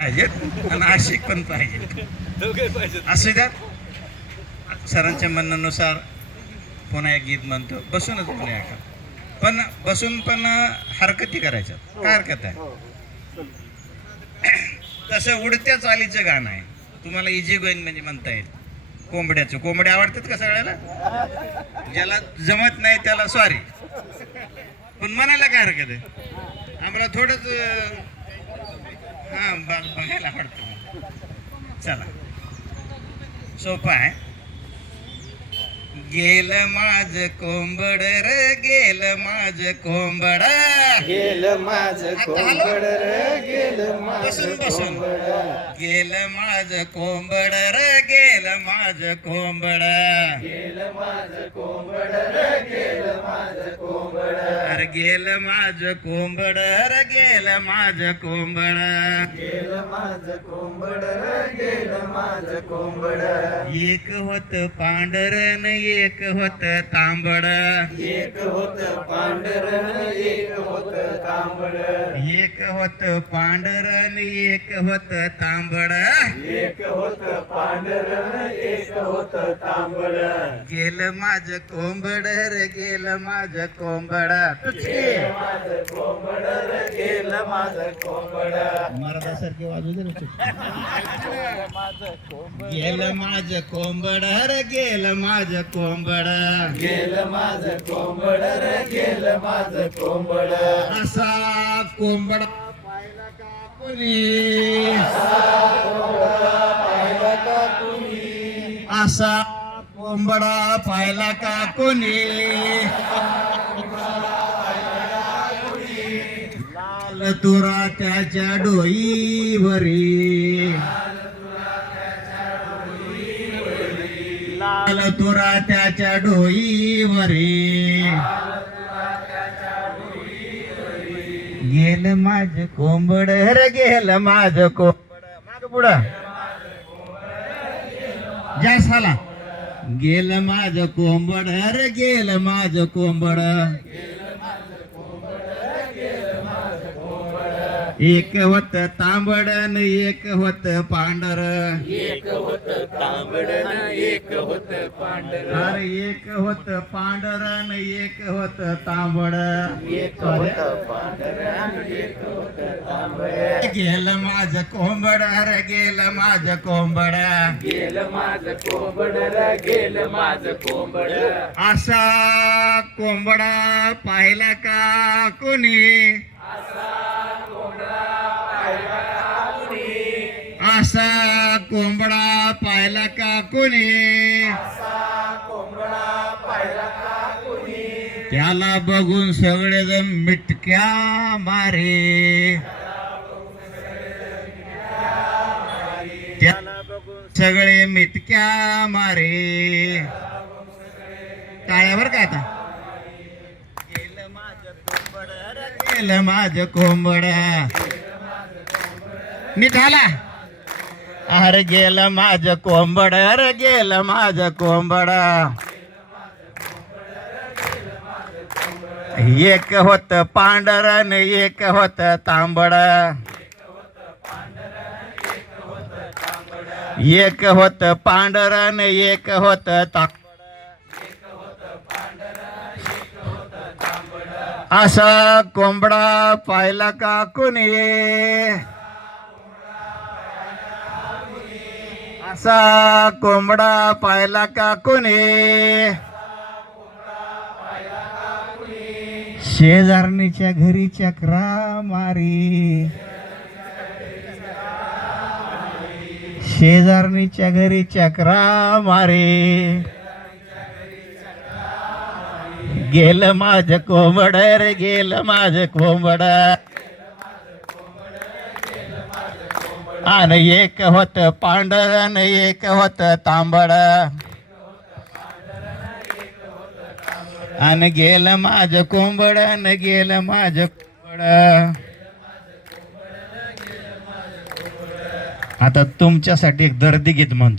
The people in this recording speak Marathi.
पाहिजेत आणि आशिक पण पाहिजे, दोघे पाहिजेत. असू द्या. सरांच्या म्हणण्यानुसार पुन्हा एक गीत म्हणतो, बसूनच पुन्हा ऐका. पण बसून पण हरकती करायच्या, काय हरकत आहे. तसं उडत्या चालीचं गाणं आहे, तुम्हाला इझी गोईंग म्हणजे म्हणता येईल. कोंबड्याचं, कोंबड्या आवडतात का सगळ्याला? ज्याला जमत नाही त्याला सॉरी, पण म्हणायला काय हरकत आहे. आम्हाला थोडंच हा बघायला आवडतं. चला, सोपं आहे. गेलं माझ कोंबड र, गेलं माझ कोंबड, गेलं माझं कोंबड र, गेलं माझं बसून बसून. कोंबड. गेलं माझ कोंबड र, गेलं माझ कोंबड, गेलं माझं कोंबड र, गेलं माझं कोंबड. अरे गेलं माझ कोंबड र, गेलं माझ कोंबड. गेलं माझं कोंबड र, गेलं माझं कोंबड. एक होत पांढरन, एक होत तांबड, एक होत पांढरं, एक होत तांबड. एक होत पांढरन, एक होत तांबड. एक होत पांढरं, एक होत तांबड. गेलं माझ कोंबड र, गेलं माझ कोंबड. गेलं माझं कोंबड र, गेलं माझं कोंबड. मराठासारखे वाजू दे ना. माझं कोंबड. गेलं माझ कोंबड र, गेलं माझ कोंबड. गेलं माझं कोंबड र, गेलं माझं कोंबड. असा कोंबडा पाहिला का कोणी, पाहिलं का तुम्ही? असा कोंबडा पाहिला का कोणी. लाल तुरा त्याच्या डोईवरी, लाल तुरा त्याच्या डोईवरी. गेलं माझ कोंबड र, गेलं माझ कोंबड. माग पुढं जास्त आला. गेलं माझ कोंबड र, गेलं माझ कोंबड. एक होत तांबड न, एक होत पांढर. एक होत तांबड न, एक होत पांढर. अरे एक होत पांढर न, एक होत तांबड. एक होत पांढर, एक होत तांबड. गेलं माझ कोंबड र, गेलं माझ कोंबड. गेलं माझं कोंबड र, गेलं माझं कोंबड. असा कोंबडा पाहिला का कोणी, असा कोंबडा पाहिला का कोणी. त्याला बघून सगळेजण मिटक्या मारे, त्याला बघून सगळे मिटक्या मारे. टाळ्यावर का आता. गेलं माझं कोंबड र, गेलं माझं कोंबड. नीट आला. अरे गेलं माझं कोंबड र, गेलं माझं कोंबड. एक होत पांढरन, एक होत तांबड. एक होत पांढरन, एक होत तांबड. असा कोंबडा पाहिला का कोणी, असा कोंबडा पाहिला का कोणी. शेजारणीच्या घरी चक्रा मारी, शेजारणीच्या घरी चक्रा मारी. गेलं माझं कोंबड रे, गेलं माझं कोंबड. आणि एक होत पांढर आणि एक होत तांबड. आणि गेलं माझं कोंबड, आणि गेलं माझं कोंबड. आता तुमच्यासाठी एक दर्दी गीत म्हणतो.